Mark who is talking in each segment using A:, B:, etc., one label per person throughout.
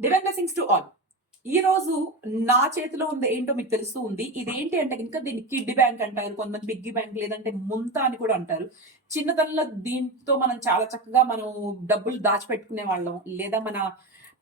A: Divine blessings to all. ఈ రోజు నా చేతిలో ఉంది ఏంటో మీకు తెలుస్తూ ఉంది. ఇదేంటి అంటే ఇంకా దీన్ని కిడ్డీ బ్యాంక్ అంటారు కొంతమంది బిగ్గి బ్యాంక్ లేదంటే ముంత అని కూడా అంటారు. చిన్నతనంలో దీంతో మనం చాలా చక్కగా మనం డబ్బులు దాచిపెట్టుకునే వాళ్ళం. లేదా మన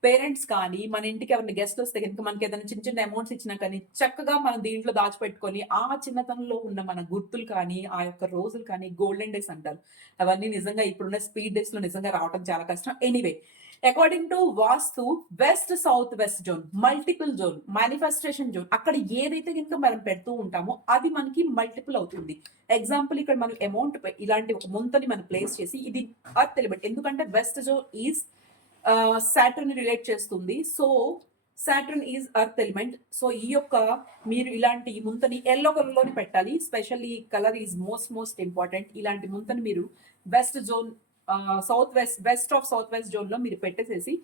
A: పేరెంట్స్ కానీ మన ఇంటికి ఎవరిని గెస్ట్ వస్తే కనుక మనకి ఏదైనా చిన్న చిన్న అమౌంట్స్ ఇచ్చినా కానీ చక్కగా మనం దీంట్లో దాచిపెట్టుకొని ఆ చిన్నతనంలో ఉన్న మన గుర్తులు కానీ ఆ యొక్క రోజులు కానీ గోల్డెన్ డేస్ అంటారు. అవన్నీ నిజంగా ఇప్పుడున్న స్పీడ్ డేస్లో నిజంగా రావడం చాలా కష్టం. Anyway according to vastu west south west zone multiple zone manifestation zone అక్కడ ఏదైతే కనుక మనం పెడుతూ ఉంటామో అది మనకి మల్టిపుల్ అవుతుంది. ఎగ్జాంపుల్ ఇక్కడ మనం అమౌంట్ ఇలాంటి ఒక ముంతని మనం ప్లేస్ చేసి ఇది అర్త్ ఎలిమెంట్ ఎందుకంటే west zone is Saturn relate చేస్తుంది. So Saturn is earth element so ఈ యొక్క మీరు ఇలాంటి ముంతని ఎల్లో కలర్లోని పెట్టాలి. Specially colour is most most important ఇలాంటి ముంతని మీరు west zone south west west of south west జోన్లో మీరు పెట్టేసేసి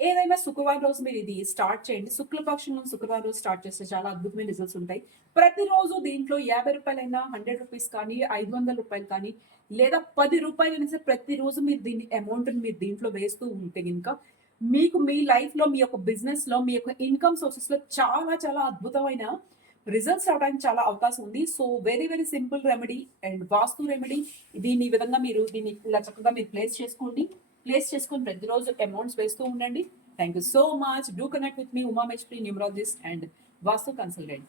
A: ఏదైనా శుక్రవారం రోజు మీరు ఇది స్టార్ట్ చేయండి. శుక్లపక్షంలో శుక్రవారం రోజు స్టార్ట్ చేస్తే చాలా అద్భుతమైన రిజల్ట్స్ ఉంటాయి. ప్రతిరోజు దీంట్లో యాభై రూపాయలైనా హండ్రెడ్ రూపీస్ కానీ ఐదు వందల రూపాయలు కానీ లేదా పది రూపాయలు సరే ప్రతిరోజు మీరు దీన్ని అమౌంట్ని మీరు దీంట్లో వేస్తూ ఉంటే కనుక మీకు మీ లైఫ్లో మీ యొక్క బిజినెస్లో మీ యొక్క ఇన్కమ్ సోర్సెస్లో చాలా చాలా అద్భుతమైన రిజల్ట్స్ రావడానికి చాలా అవకాశం ఉంది. So very very simple remedy and vastu remedy దీన్ని ఈ విధంగా మీరు దీన్ని ఇలా చక్కగా మీరు ప్లేస్ చేసుకోండి. ప్లేస్ చేసుకుని ప్రతిరోజు అమౌంట్స్ వేస్తూ ఉండండి. Thank you so much do connect with మీ ఉమా మెచ్ప్రీ న్యూమరాలజిస్ట్ అండ్ వాస్తు కన్సల్టెంట్